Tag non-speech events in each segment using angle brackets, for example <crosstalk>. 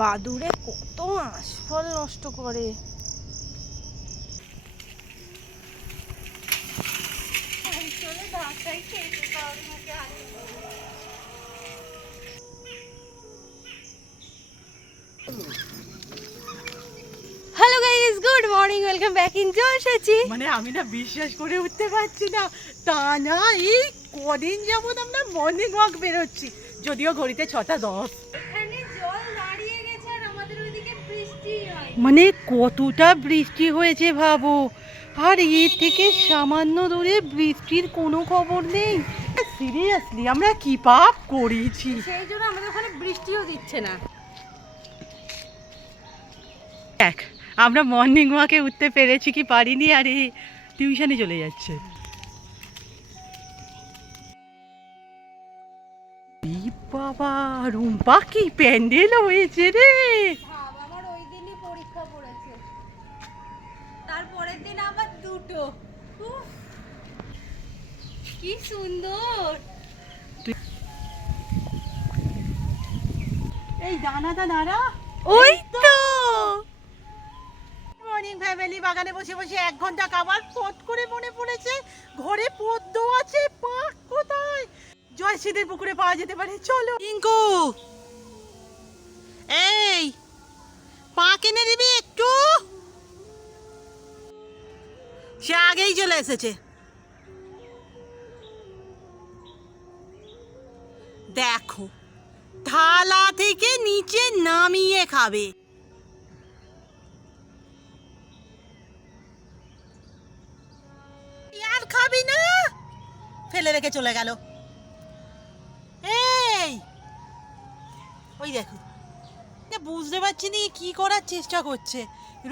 বাদুড়ে কত আঁশফল নষ্ট করে। Hello guys good morning welcome back in জলসাচি মানে আমি না বিশ্বাস করে উঠতে পারছি না। তা না, এই কদিন যাবত আমরা মর্নিং ওয়াক বেরোচ্ছি। যদিও ঘড়িতে ছটা দশ। মানে কতটা বৃষ্টি হয়েছে ভাবো। আর এর থেকে সামান্য দূরে বৃষ্টির কোনো খবর নেই। সিরিয়াসলি আমরা কি পাপ করেছি? সেই জন্য আমাদের ওখানে বৃষ্টিও দিচ্ছে না। দেখ আমরা মর্নিং ওয়াকে উঠতে পেরেছি কি পারিনি আর এই টিউশনে চলে যাচ্ছে। বাবা রুম্পা কি প্যান্ডেল হয়েছে রে! কি সুন্দর। এই দানাটা নাড়া ওই তো। মর্নিং ফ্যামিলি বাগানে বসে বসে এক ঘণ্টা খাবার পথ করে মনে পড়েছে। ঘরে পদ্ম আছে পাক কোথায়? জয়শ্রীদের পুকুরে পাওয়া যেতে পারে। চলো। টিঙ্কু এই পাক এনে দিবি একটু। সে আগেই চলে এসেছে। দেখো থালা থেকে নিচে নামিয়ে খাবে। আর খাবি না? ফেলে রেখে চলে গেল। এই ওই দেখো বুঝতে পারছি না কি করার চেষ্টা করছে।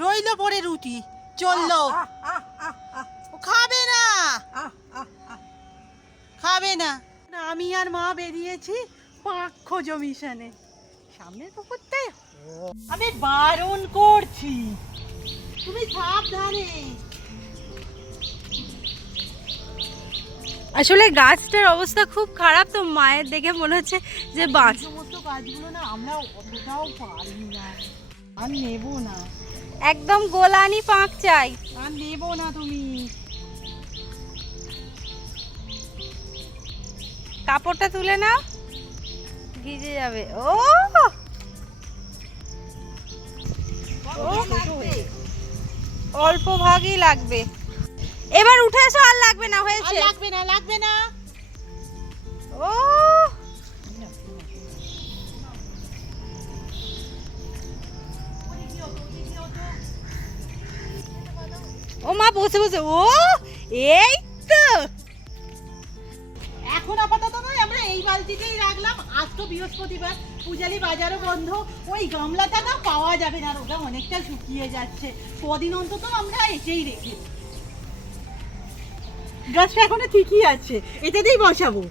রইল পরে রুটি চলল। খাবে না। খাবে না, আমি আর মা বেরিয়েছি পাক খোঁজো মিশনে। সামনের পুকুরটাই আমি বারণ করছি। তুমি সাবধানে। আসলে গাছটার অবস্থা খুব খারাপ তো মায়ের দেখে মনে হচ্ছে যে বাঁচ সমস্ত কাজগুলো না আমরা অতটাও পারি না। আর নেব না। একদম গোলানি পাঁক চাই। আর নেব না তুমি। কাপড়টা তুলে নাও। ভিজে যাবে। ও! অল্প ভাগই লাগবে। এবার উঠে এসো আর লাগবে না হয়েছে। লাগবে না লাগবে না। ও! ও মা বসে বসে। ও এই বালতিতেই রাখলাম। আজ তো বৃহস্পতিবার পূজালি বাজারও বন্ধ। ওই গামলাটা না পাওয়া যাবে না ওটা অনেকটা শুকিয়ে যাচ্ছে। কদিন অন্তত আমরা এটাই রেখে গাছটা এখনও ঠিকই আছে। এটাতেই বসাবো।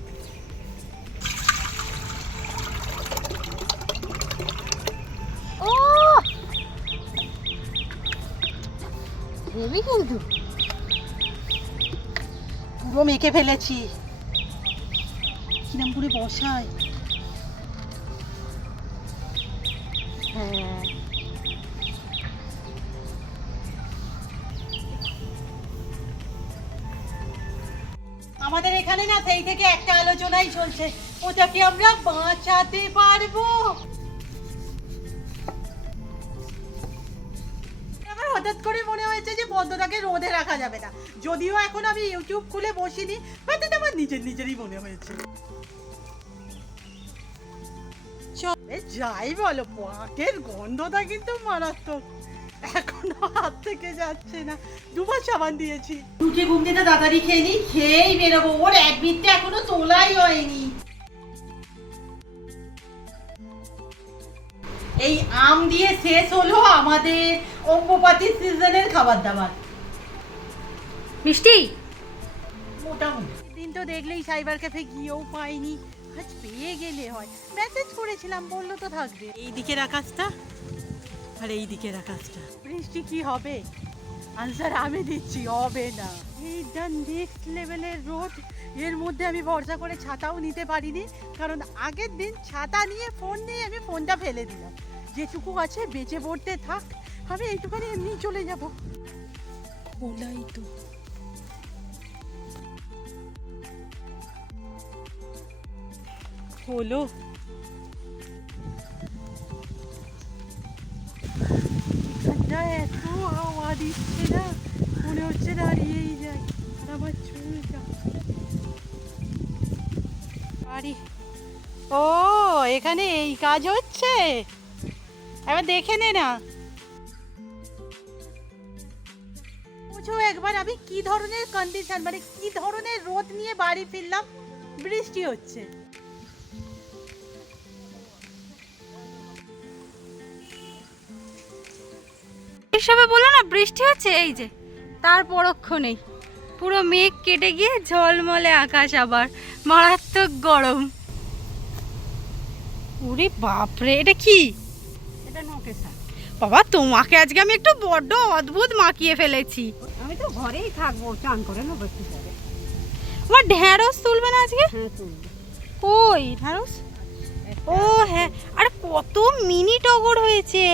কিন্তু। পুরো মেখে ফেলেছি। কিরম করে বসায়। হ্যাঁ। আমাদের এখানে না সেই থেকে একটা আলোচনাই চলছে। ওটাকে আমরা বাঁচাতে পারব। আমার হঠাৎ করে মনে হয়েছে যে পদ্মটাকে রোদে রাখা যাবে না। যদিও এখন আমি ইউটিউব খুলে বসিনি বাট নিজের নিজেরই মনে হয়েছে। যাই বলো পাটের গন্ধটা কিন্তু মারাত্মক। এখনও হাত থেকে যাচ্ছে না। দুবার সাবান দিয়েছি। উঠে ঘুম দিতে তাড়াতাড়ি খেয়ে নি খেয়েই বেরোবো। ওর অ্যাডমিটটা এখনও তোলাই হয়নি। এই আম দিয়ে শেষ হলো আমাদের অম্বুপাতি সিজনের খাবার দাবার। মিষ্টি? মোটামুটি। তো দেখলেই সাইবার ক্যাফে গিয়েও পাইনি। আজ পেয়ে গেলে হয়। মেসেজ করেছিলাম বলল তো থাকবে। এই দিকের আকাশটা আর এই দিকের আকাশটা। বৃষ্টি কি হবে? আনসার আমি দিচ্ছি হবে না। এই দ্য নেক্সট লেভেলের রোডের মধ্যে আমি ভরসা করে ছাতাও নিতে পারিনি কারণ আগের দিন ছাতা নিয়ে ফোন নিয়ে আমি ফোনটা ফেলে দিলাম। যেটুকু আছে বেঁচে পড়তে থাক আমি এইটুখানি এমনি চলে যাব। ওলাই তো। হলো এখানটা এত হাওয়া দিচ্ছে না, মনে হচ্ছে দাঁড়িয়েই যায় আমার চুলটা বাড়ি। ও, এখানে এই কাজ হচ্ছে? এবার দেখে নে না। বুঝো একবার আমি কি ধরনের কন্ডিশন মানে কি ধরনের রোদ নিয়ে বাড়ি ফিরলাম? বৃষ্টি হচ্ছে। এইসবে বলো না বৃষ্টি হচ্ছে এই যে। তার পরক্ষণেই পুরো মেঘ কেটে গিয়ে ঝলমলে আকাশ আবার মারাত্মক গরম। ওরে বাপরে এটা কি? এটা নোকেশা বাবা তোমাকে আজকে আমি একটু বড্ড অদ্ভুত মাখিয়ে ফেলেছি। আমি তো ঘরেই থাকব চান করে নেব একটু পরে। আমার ঢ্যাঁড়স তুলবে না আজকে? হ্যাঁ কই ঢ্যাঁড়স ও হ্যাঁ আর কত মিনি টগর হয়েছে।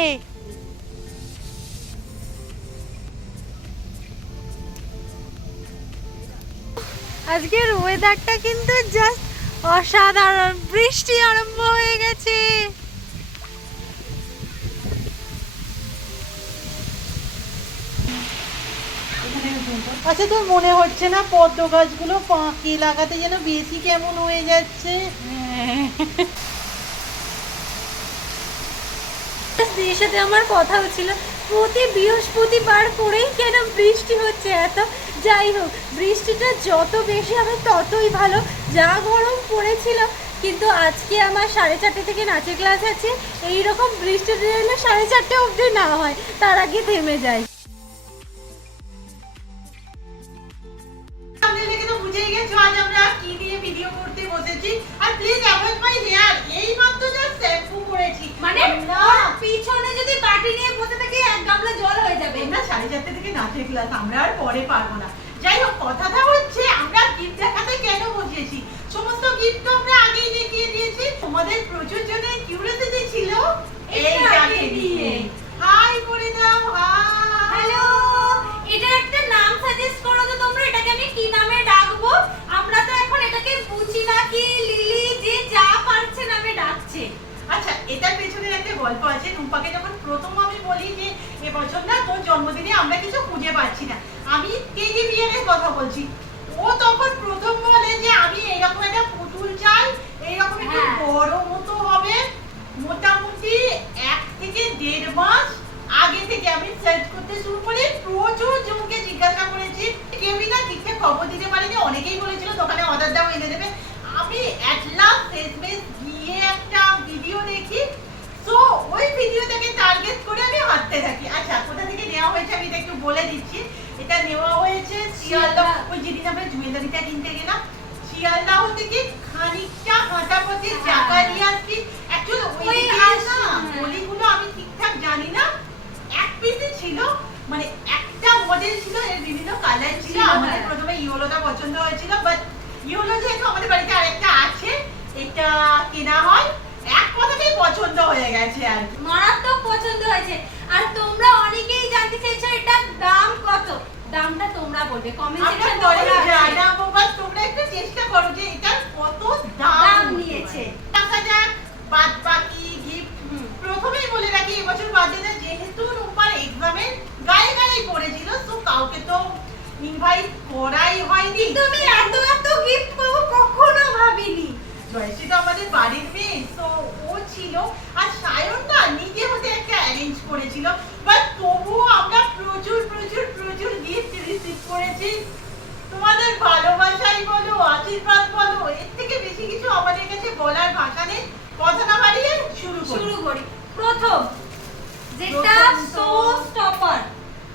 আজকের ওয়েদারটা কিন্তু জাস্ট অসাধারণ। বৃষ্টি আরম্ভ হয়ে গেছে। আচ্ছা তোর মনে হচ্ছে না পদ্ম গাছগুলো পাঁকি লাগাতে যেন বেশি কেমন হয়ে যাচ্ছে? স্ত্রীর সাথে আমার কথা হচ্ছিল প্রতি বৃহস্পতিবার করেই কেন বৃষ্টি হচ্ছে এত? যাই হোক, বৃষ্টিটা যত বেশি হবে ততই ভালো। যা গরম পড়েছিল, কিন্তু আজকে আমার সাড়ে চারটে থেকে নাচের ক্লাস আছে। এইরকম বৃষ্টি দিলে সাড়ে চারটে অবধি না হয়, তার আগে থেমে যায় সাড়ে চারটে থেকে নাচের ক্লাস আমরা আর পরে পারব না। যাই হোক কথাটা হচ্ছে আমরা গিফট দেখাতে কেন বসেছি সমস্ত গিফট তো আমরা আগেই দেখিয়ে দিয়েছি। তোমাদের প্রচুর জনের কিউরিয়াসিটি ছিল এই নিয়ে। নিয়ে। হাই করে দাও হ্যালো এটা একটা নাম সাজেস্ট করো তো তোমরা এটাকে আমি কি নামে ডাকবো? আমরা তো এখন এটাকে বুঝি না কি লিলি যে যা পারছে নামে ডাকছে। আচ্ছা এটার পেছনের একটা গল্প আছে। রুম্পাকে যখন প্রথম আমি বলি যে এবছর না তোর জন্মদিনে আমরা কিছু খুঁজে পাচ্ছি না। আমি কেজি বিয়ারের কথা বলছি। ও তখন প্রথম বলে যে আমি এরকম একটা পুতুল চাই এইরকম একটু হ্যাঁ। বড় মতো হবে। মোটামুটি এক থেকে দেড় মাস আগে থেকে আমি সার্চ করতে শুরু করি প্রচুর জনকে জিজ্ঞাসা করেছি। কেউই না ঠিকঠাক খবর দিতে পারেনি। অনেকেই বলেছিল দোকানে অর্ডার দাও এনে দেবে। আমি অ্যাট লাস্ট শেষমেশ গিয়ে একটা ভিডিও দেখি। তো ওই ভিডিও থেকে টার্গেট করে আমি হাঁটতে থাকি আচ্ছা কোথা থেকে নেওয়া হয়েছে আমি এটা একটু বলে দিচ্ছি এটা নেওয়া হয়েছে শিয়ালদা। ওই যেদিন আমরা জুয়েলারিটা কিনতে গেলাম শিয়ালদাহ থেকে খানিকটা হাঁটা পথে হ্যাঁ। জাকারিয়া স্ট্রিট অ্যাকচুয়ালি ওই না হ্যাঁ। গলিগুলো আমি ঠিকঠাক জানি না এক পিসে ছিল মানে একটা মডেল ছিল এর বিভিন্ন কালার ছিল ছিল, আমাদের হ্যাঁ। প্রথমে ইয়েলোটা পছন্দ হয়েছিল বাট ইয়েলো যেহেতু আমাদের বাড়িতে আরেকটা আছে এটা কেনা হয় এক কথাতেই পছন্দ হয়ে গেছে আর মারাত্মক পছন্দ হয়েছে। আর তোমরা অনেকেই জানতে চাইছো এটার দাম কত। দামটা তোমরা বলবে কমেন্ট সেকশন বলে বাবা তোমরা একটু চেষ্টা করো যে এটার কত দাম নিয়েছে। দেখা যাক বাদ বাকি গিফট। প্রথমেই বলে রাখি এবছর বার্থডেতে যেহেতু রূপার এক্সামের গায়ে গায়ে পড়েছিল তো কাউকে তো ইনভাইট করাই হয়নি। তুমি এত এত গিফট পাবো কখনো ভাবিনি। জয়শ্রী তো আমাদের বাড়ির মেয়ে তো ও ছিল আর সায়ন না নিজে হতে একটা অ্যারেঞ্জ করেছিল বাট তবুও আমরা প্রচুর প্রচুর প্রচুর গিফট রিসিভ করেছি। তোমাদের ভালোবাসাই বলো আশীর্বাদ বলো এর থেকে বেশি কিছু আমাদের কাছে বলার ভাষা নেই। কথা না বাড়িয়ে শুরু শুরু করি। প্রথম যেটা তো- স্টপার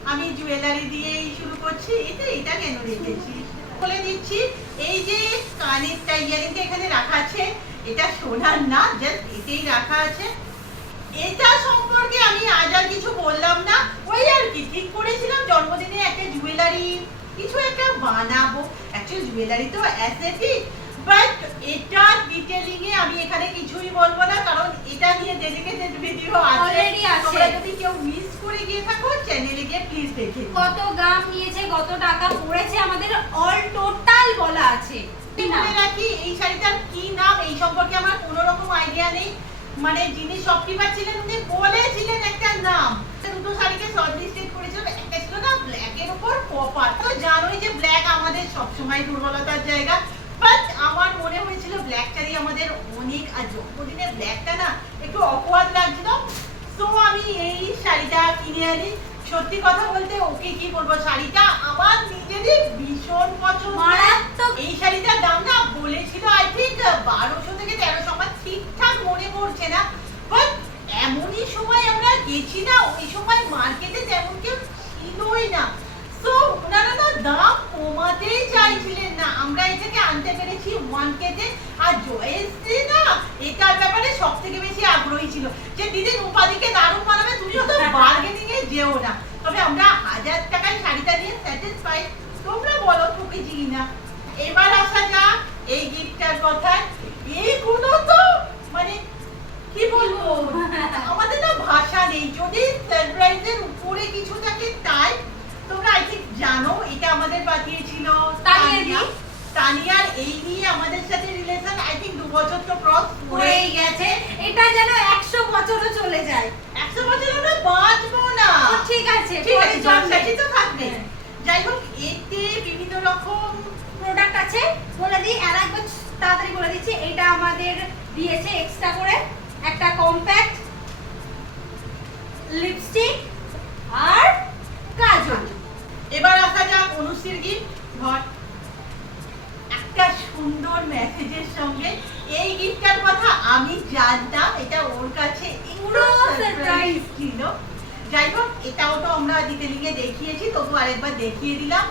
আমি জুয়েলারি দিয়েই শুরু করছি এটা এটা কেন রেখেছি? বলে দিচ্ছি। এই যে কানেরটা ইয়ারিংটা এখানে রাখা আছে, এটা সোনার না জাস্ট এটাই রাখা আছে। এটা সম্পর্কে আমি আজ আর কিছু বললাম না। ওই আর কি, ঠিক করেছিলাম জন্মদিনে একটা জুয়েলারি কিছু একটা বানাবো। অ্যাকচুয়ালি জুয়েলারি তো অ্যাসেটিক বাট এটা ডিটেলিং এ আমি এখানে কিছুই বলব না কারণ এটা নিয়ে ডেডিকেটেড ভিডিও আছে। তোমরা যদি কেউ মিস করে গিয়ে থাকো চ্যানেলে গিয়ে প্লিজ দেখে কত গ্রাম নিয়েছে কত টাকা পড়েছে আমাদের অল টোটাল বলা আছে। না বলে রাখি এই শাড়িটার কি নাম? এই সম্পর্কে আমার কোনো রকম আইডিয়া নেই। মানে যিনি শপকিপার ছিলেন উনি বলেছিলেন একটা নাম। দুটো শাড়িকে শর্ট লিস্টেড করেছিল একটা ছিল না ব্ল্যাকের উপর কপার তো জানোই যে ব্ল্যাক আমাদের সবসময় দুর্বলতার জায়গা। আমার মনে হয়েছিল ব্ল্যাক শাড়ি আমাদের অনেক আর জন্মদিনে ব্ল্যাকটা না একটু অপওয়ার্ড লাগছিল। তো আমি এই শাড়িটা কিনে আনি। সত্যি কথা বলতে ওকে কি বলব? শাড়িটা আমার নিজেরই ভীষণ পছন্দ। মারাত্মক। এই শাড়িটার দাম না বলেছিল আই থিঙ্ক বারোশো থেকে তেরোশো আমার ঠিকঠাক মনে পড়ছে না। বাট এমনই সময় আমরা গেছি না ওই সময় মার্কেটে তেমন কেউ ছিলই না। তো ওনারা না দাম কমাতেই চাইছিলেন না। আমরা এটাকে আনতে পেরেছি ওয়ান কেতে আর জয়েশ্রী না, এটার ব্যাপারে সব থেকে বেশি আগ্রহী ছিল। যে দিদি রূপাদিকে দারুণ বানাবে তুমি তো বার্গেনিং এ যেও না। তবে আমরা হাজার টাকায় শাড়িটা নিয়ে স্যাটিসফাই তোমরা বলো ঠকেছি কিনা এবার আসা যাক এই গিফটটার কথা এইগুলো তো মানে কি বলব? আমাদের না ভাষা নেই। যদি সারপ্রাইজের উপরে কিছু থাকে, তাই তোমরা আই থিঙ্ক জানো এটা আমাদের পাঠিয়েছিল তানিয়া। তানিয়ার এই নিয়ে আমাদের সাথে রিলেশন আই থিঙ্ক দু বছর তো ক্রস হয়েই গেছে। এটা যেন একশো বছরও চলে যায়। একশো বছর আমরা বাঁচবো না। ঠিক আছে ঠিক আছে জন্মাটি তো থাকবে। হ্যাঁ। যাই হোক এতে বিভিন্ন রকম প্রোডাক্ট আছে বলে দিই আর একবার তাড়াতাড়ি বলে দিচ্ছি এটা আমাদের দিয়েছে এক্সট্রা করে। একটা কম্প্যাক্ট লিপস্টিক আর কাজল এবার আসা অনুশ্রীর গিফট ধর। একটা সুন্দর মেসেজের সঙ্গে। এই গিফটটার কথা আমি জানতাম এটা ওর কাছে পুরো সারপ্রাইজ ছিল। যাই হোক এটাও তো আমরা ডিটেলিংয়ে দেখিয়েছি তবু আরেকবার দেখিয়ে দিলাম।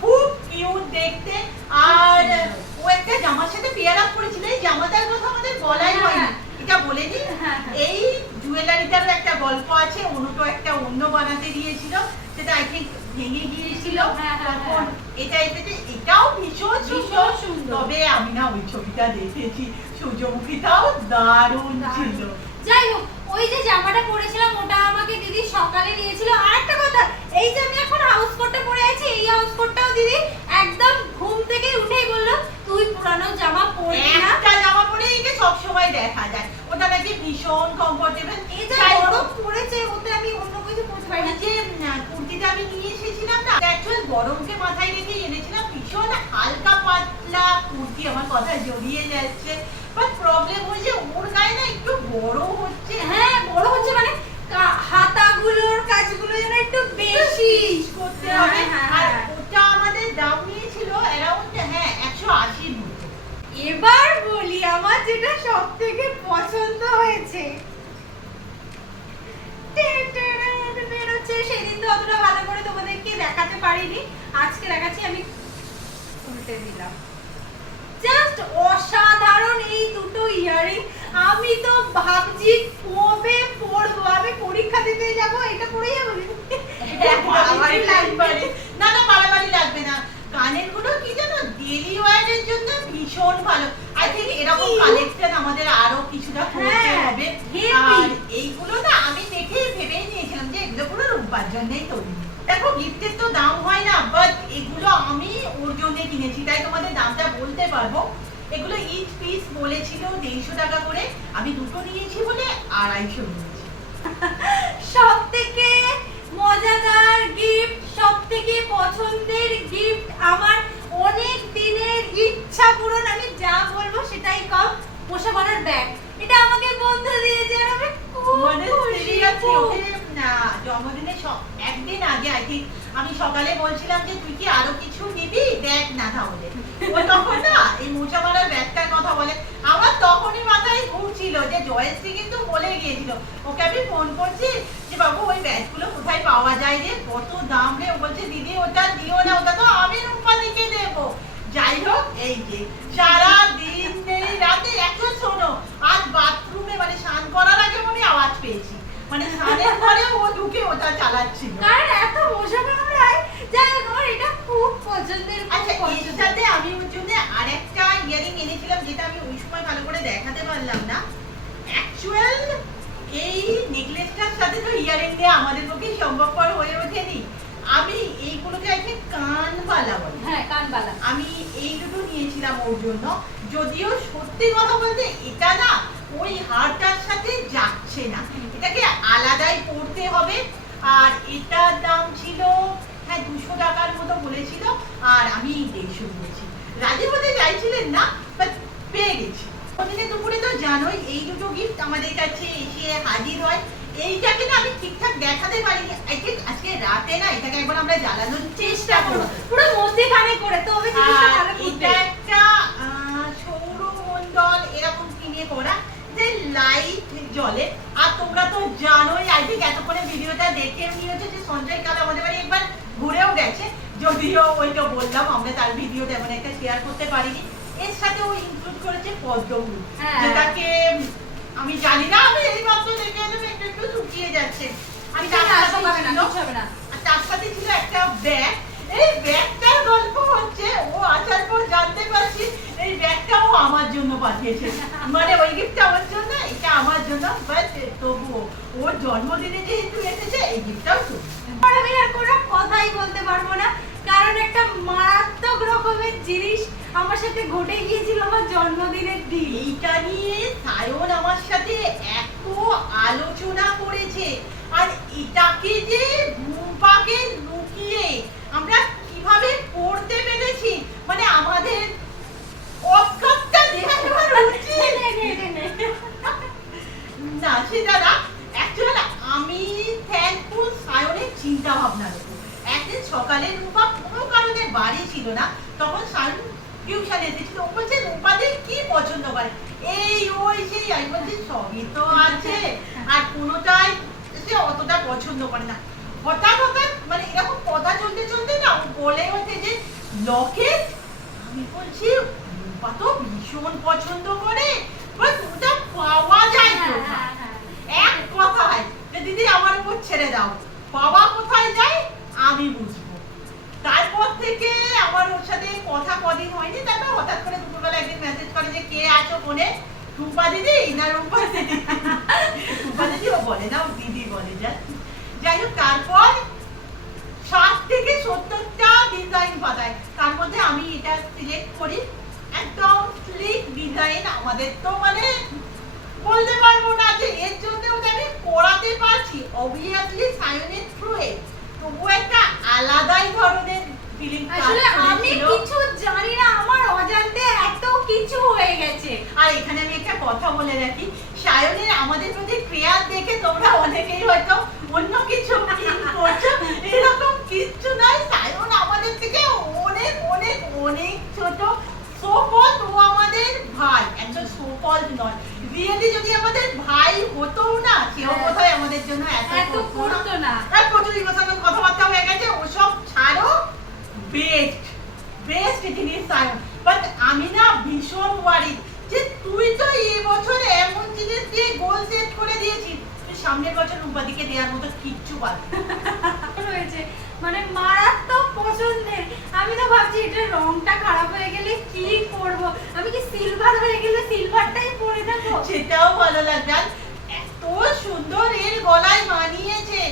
খুব কিউট দেখতে। আর ও একটা জামার সাথে পেয়ার আপ করেছিল এই জামাটার কথা আমাদের বলাই হ্যাঁ, হয়নি। হ্যাঁ। এটা বলে দিই। হ্যাঁ। এই জুয়েলারিটারও একটা গল্প আছে অনুটো একটা অন্য বানাতে দিয়েছিল। সেটা আই থিঙ্ক ভেঙে গিয়েছিল। হ্যাঁ, হ্যাঁ, তখন হ্যাঁ। এটা এসেছে এটাও ভীষণ সুন্দর। তবে আমি না ওই ছবিটা দেখেছি সূর্যমুখীটাও দারুণ ছিল। যাই হোক ওই যে জামাটা পরেছিলাম ওটা আমাকে দিদি সকালে দিয়েছিল। আর একটা কথা এই যে আমি এখন হাউস কোটটা পরে আছি এই হাউস কোটটাও দিদি একদম ঘুম থেকে উঠেই বলল তুই পুরানো জামা পরবি না। একটা জামা পরে একে সবসময় দেখা যায়। ওটা নাকি ভীষণ কমফোর্টেবল এই যে গরম পড়েছে ওতে আমি অন্য কিছু পরতে পারি ওই না যে কুর্তিটা আমি নিয়ে এসেছিলাম না। অ্যাকচুয়াল গরমকে মাথায় রেখে এনেছিলাম। ভীষণ হালকা পাতলা কুর্তি আমার কথা জড়িয়ে যাচ্ছে। বাট প্রবলেম হয়েছে ওর গায়ে না একটু বড় হচ্ছে। হ্যাঁ বড় হচ্ছে মানে হাতাগুলোর কাজগুলো যেন একটু বেশি করতে হবে। আর। ওটা আমাদের দাম নিয়েছিল অ্যারাউন্ড হ্যাঁ একশো আশির মতো। এবার বলি আমার যেটা সব থেকে পছন্দ হয়েছে। অতটা ভালো করে তোমাদেরকে দেখাতে পারিনি। আজকে দেখাচ্ছি আমি উল্টে দিলাম। জাস্ট অসাধারণ এই দুটো ইয়ারিং। আমি তো ভাবছি কবে পড়ব? আমি পরীক্ষা দিতে যাব এটা পরেই যাব না না বাড়াবাড়ি লাগবে না। কানেরগুলো কি জানো ডেলি ওয়ারের জন্য ভীষণ ভালো। আই থিঙ্ক এরকম কালেকশন আমাদের আরও কিছুটা করতে হ্যাঁ, হবে। আর এইগুলো না আমি দেখে ভেবেই নিয়েছিলাম যে এগুলো পুরো রূপবার জন্যই তৈরি। দেখো গিফটের তো দাম হয় না বাট এগুলো আমি ওর জন্য কিনেছি। তাই তোমাদের দামটা বলতে পারব। এগুলো ইচ পিস বলেছিল দেড়শো টাকা করে। আমি দুটো নিয়েছি বলে আড়াইশো নিয়েছি। সব থেকে মজাদার গিফট সব থেকে পছন্দের গিফট আমার অনেক দিনের ইচ্ছা পূরণ আমি যা বলব সেটাই কম পোষা বানার ব্যাগ এটা আমাকে বন্ধু দিয়েছে আর আমি মানে না জন্মদিনে স- একদিন আগে আই থিঙ্ক আমি সকালে বলছিলাম যে তুই কি আরও কিছু নিবি? দেখ না তাহলে। ও তখন না এই মোচা মারার ব্যাগটার কথা বলে। আমার তখনই মাথায় ঘুরছিল যে জয়শ্রী কিন্তু বলে গিয়েছিল ওকে আমি ফোন করছি বাবু ওই ব্যাগগুলো কোথায় পাওয়া যায় রে কত দাম রে? ও বলছে দিদি ওটা দিও না ওটা তো আমি রূপাদিকে দেবো। যাই হোক এই যে সারা দিন নেই রাতে এখন শোনো আজ বাথরুমে মানে স্নান করার আগে আমি আওয়াজ পেয়েছি। মানে স্নানের পরে ও ঢুকে ওটা চালাচ্ছিল। কারণ এত মশা কামড়ায় যাই হোক আমার এটা খুব পছন্দের আচ্ছা এর সাথে আমি ওর জন্য আরেকটা ইয়ারিং এনেছিলাম যেটা আমি ওই সময় ভালো করে দেখাতে পারলাম না। অ্যাকচুয়াল এই নেকলেসটার সাথে তো ইয়ারিং দিয়ে আমাদের পক্ষে সম্ভবপর হয়ে ওঠেনি। আমি এইগুলোকে আজকে কান বালা। হ্যাঁ কানবালা। আমি এই দুটো নিয়েছিলাম ওর জন্য। যদিও সত্যি কথা বলতে এটা না ওই হারটার সাথে যাচ্ছে না। এটাকে আলাদাই পড়তে হবে। আর এটার দাম ছিল হ্যাঁ দুশো টাকার মতো বলেছিল। আর আমি দেড়শো দিয়েছি। রাজি হতে চাইছিলেন না বাট পেয়ে গেছি। ওদিনে দুপুরে তো জানোই এই দুটো গিফট আমাদের কাছে এসে হাজির হয়। এইটাকে না আমি ঠিকঠাক দেখাতে পারিনি। আজকে আজকে রাতে না এটাকে একবার আমরা জ্বালানোর চেষ্টা করব। পুরো মধ্যেখানে করে জিনিসটা আর এটা একটা সৌরমণ্ডল এরকম কিনে করা। যে লাইট জ্বলে। আর তোমরা তো জানোই আই থিঙ্ক এতক্ষণে ভিডিওটা দেখে নিয়েছো যে সঞ্জয় কাল আমাদের বাড়ি একবার ঘুরেও গেছে। যদিও ওইটা বললাম আমরা তার ভিডিও তেমন একটা শেয়ার করতে পারিনি। এর সাথে ও ইনক্লুড করেছে পদ্মফুল হ্যাঁ। যেটাকে আমি জানি না আমি এই মাত্র দেখে এলাম একটু একটু শুকিয়ে যাচ্ছে। আমি তার সাথে হবে না, ছিল-। আর তার সাথে ছিল একটা ব্যাগ। এই ব্যাগটার গল্প হচ্ছে ও আসার পর জানতে পারছি এই ব্যাগটাও আমার জন্য পাঠিয়েছে। <laughs> মানে ওই গিফটটা আমার জন্য এটা আমার জন্য বাট তবুও। ওর জন্মদিনে যেহেতু এসেছে এই গিফটটাও তো। আমি আর কোনো কথাই বলতে পারব না। কারণ একটা মারাত্মক রকমের জিনিস আমার সাথে ঘটে গিয়েছিল আমার জন্মদিনের দিন। এইটা নিয়ে সায়ন আমার সাথে এত আলোচনা করেছে। আর এটাকে যে রূপাকে লুকিয়ে আমরা কীভাবে পড়তে পেরেছি মানে আমাদের অস্কারটা দেওয়ার উচিত নে, নে, নে, নে। না সেটা না অ্যাকচুয়ালি আমি থ্যাঙ্কফুল সায়নের চিন্তা ভাবনার উপর একদিন সকালে রূপা কোনো কারণে বাড়ি ছিল না তখন সায়ন টিউশন এসেছিল ও বলছে রূপাদের কি পছন্দ করে এই ওই সেই আমি বলছি সবই তো আছে আর কোনোটাই সে অতটা পছন্দ করে না হঠাৎ হঠাৎ মানে এরকম কথা চলতে চলতে না ও বলে ওঠে যে লকেট আমি বলছি রূপা তো ভীষণ পছন্দ করে বাট ওটা পাওয়া যায় হ্যাঁ, কোথায় হ্যাঁ, হ্যাঁ। এক কথায় যে দিদি আমার উপর ছেড়ে দাও। বাবা কোথায় যায় আমি বুঝব। তারপর থেকে আমার ওর সাথে কথা কদিন হয়নি তারপর হঠাৎ করে দুপুরবেলা একদিন মেসেজ করে যে কে আছো ফোনে? রূপা দিদি? না রূপা দিদি? রূপা দিদি ও বলে না দিদি বলে যা যাই হোক তারপর ষাট থেকে সত্তরটা ডিজাইন পাতায় তার মধ্যে আমি এটা সিলেক্ট করি। একদম স্লিক ডিজাইন আমাদের তো মানে বলতে পারব না যে এর জন্য আমি করাতে পারছি। অবভিয়াসলি সায়নের থ্রুয়ে তবু একটা আলাদাই ধরনের ফিলিং আসলে আমি কিছু জানি না আমার অজান্তে এত কিছু হয়ে গেছে। আর এখানে আমি একটা কথা বলে রাখি। সায়নের আমাদের প্রতি ক্রিয়ার দেখে তোমরা অনেকেই হয়তো অন্য কিছু করছ এরকম কিচ্ছু নয় সায়ন আমাদের থেকে অনেক অনেক অনেক ছোট সোপল ও আমাদের ভাই একজন সোপল নয় রিয়েলি যদি আমাদের ভাই হতো না সেও হ্যাঁ। বোধহয় আমাদের জন্য এত এত করতো না। করতো না আর প্রচুর ইমোশনাল কথাবার্তা হয়ে গেছে ওসব ছাড়ো বেস্ট বেস্ট জিনিস সায়ন বাট আমি না ভীষণ ওয়ারি যে তুই তো এই বছর এমন জিনিস দিয়ে গোল সেট করে দিয়েছিস তুই সামনের বছর রূপাদিকে দেওয়ার মতো কিচ্ছু পাবি। <laughs> রয়েছে। মানে মারাত্মক পছন্দের। আমি তো ভাবছি এটা রংটা খারাপ হয়ে গেলে কি করব আমি কি সিলভার হয়ে গেলে সিলভারটাই পরে থাকব? সেটাও ভালো লাগবে এত সুন্দর এর গলায় মানিয়েছে।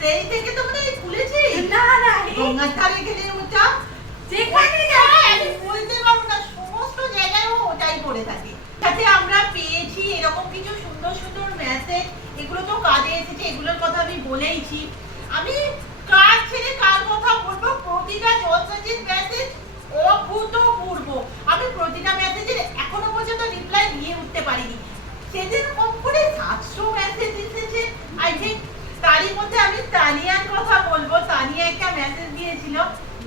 সেই থেকে তো মনে না না গঙ্গার ধারে গেলে ওটা যেখানে আমি বলতে পারব না সমস্ত জায়গায় ও ওটাই করে থাকে। আমরা পেয়েছি এরকম কিছু সুন্দর সুন্দর মেসেজ এগুলো তো কাজে এসেছে, এগুলোর কথা আমি বলেইছি। আমি কার ছেড়ে কার কথা বলব? প্রতিটা জলসাজির মেসেজ অভূতপূর্ব। আমি প্রতিটা মেসেজের এখনও পর্যন্ত রিপ্লাই দিয়ে উঠতে পারিনি। সেদিন কম করে সাতশো মেসেজ এসেছে? আই থিঙ্ক তারই মধ্যে আমি তানিয়ার কথা বলব। তানিয়া একটা মেসেজ দিয়েছিল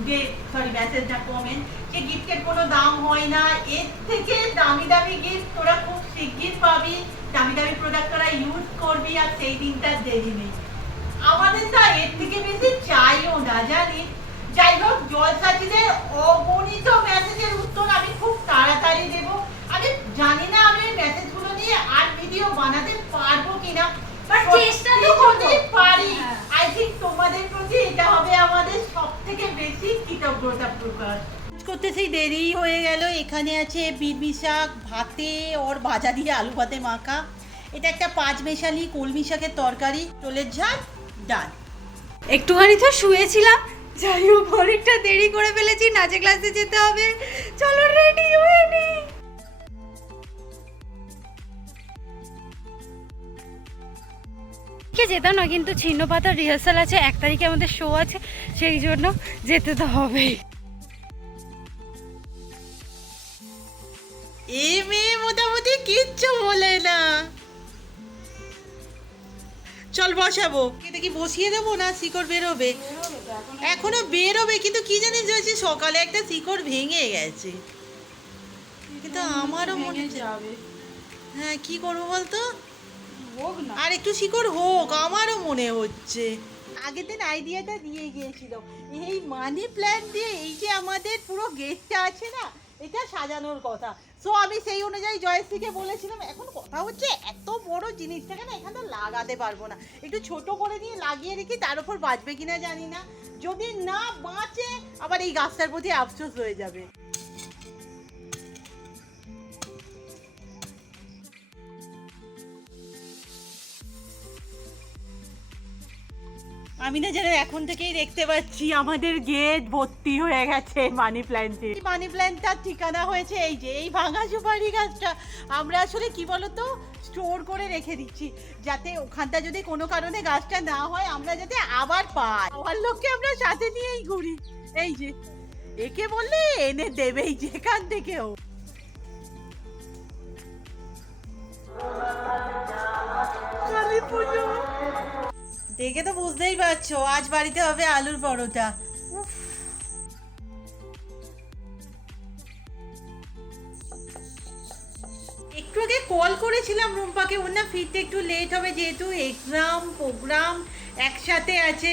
যে সরি মেসেজ না কমেন্ট যে গিফটের কোনো দাম হয় না। এর থেকে দামি দামি গিফট তোরা খুব শিগগির পাবি। দামি দামি প্রোডাক্ট তোরা ইউজ করবি আর সেই দিনটার দেরি নেই আমাদের না এর থেকে বেশি চাইও না জানি। যাই হোক জলসাচিদের অগণিত মেসেজের উত্তর আমি খুব তাড়াতাড়ি দেব। আমি জানি না আমি এই মেসেজগুলো নিয়ে আর ভিডিও বানাতে পারব কিনা। চেষ্টা তো সত্যি পারি হ্যাঁ। আই থিঙ্ক তোমাদের প্রতি এটা হবে আমাদের সব থেকে বেশি কৃতজ্ঞতা প্রকাশ করতে সেই দেরি হয়ে গেল। এখানে আছে বিরমি শাক, ভাতে, ওর ভাজা দিয়ে আলু ভাতে মাখা। এটা একটা পাঁচ মেশালি কলমি শাকের তরকারি। টোলের ঝাল ডাল একটুখানি তো শুয়েছিলাম। যাই হোক, অনেকটা দেরি করে ফেলেছি, নাচে ক্লাসে যেতে হবে। চলো রেডি হয়ে নি যেতাম না, কিন্তু ছিন্ন পাতার রিহার্সাল আছে, এক তারিখে আমাদের শো আছে, সেই জন্য যেতে তো হবেই। বসাবো? এটা কি বসিয়ে দেবো না শিকড় বেরোবে? এখনও বেরোবে কিন্তু কি জানিস হয়েছে সকালে একটা শিকড় ভেঙে গেছে। কিন্তু আমারও মনে যাবে। হ্যাঁ কি করব বলতো? আর একটু শিকড় হোক আমারও মনে হচ্ছে। আগের দিন আইডিয়াটা দিয়ে গিয়েছিল। এই মানি প্ল্যান দিয়ে এই যে আমাদের পুরো গেটটা আছে না এটা সাজানোর কথা। সো আমি সেই অনুযায়ী জয়শ্রীকে বলেছিলাম, এখন কথা হচ্ছে এত বড় জিনিসটাকে না এখানে লাগাতে পারব না। একটু ছোট করে নিয়ে লাগিয়ে রেখি তার উপর বাঁচবে কিনা জানি না। যদি না বাঁচে, আবার এই গাছটার প্রতি আফসোস হয়ে যাবে। আমি না যেন এখন থেকেই দেখতে পাচ্ছি আমাদের গেট ভর্তি হয়ে গেছে মানি প্ল্যান্টে মানি প্ল্যান্টটার ঠিকানা হয়েছে এই যে, এই ভাঙা সুপারি গাছটা। আমরা আসলে কি বলতো স্টোর করে রেখে দিচ্ছি। যাতে ওখানটা যদি কোনো কারণে গাছটা না হয়, আমরা যাতে আবার পাই। আমার লোককে আমরা সাথে নিয়েই ঘুরি। এই যে, একে বললে এনে দেবেই যেখান থেকেও। কালী পুজো। দেখে তো বুঝতেই পারছ, আজ বাড়িতে হবে আলুর পরোটা। একটু আগে কল করেছিলাম রুম্পাকে, ওর না ফিরতে একটু লেট হবে যেহেতু এক্সাম প্রোগ্রাম একসাথে আছে।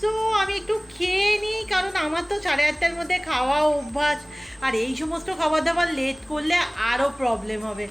সো আমি একটু খেয়ে নিই, কারণ আমার তো সাড়ে আটটার মধ্যে খাওয়া অভ্যাস। আর এই সমস্ত খাবার দাবার লেট করলে আরও প্রবলেম হবে।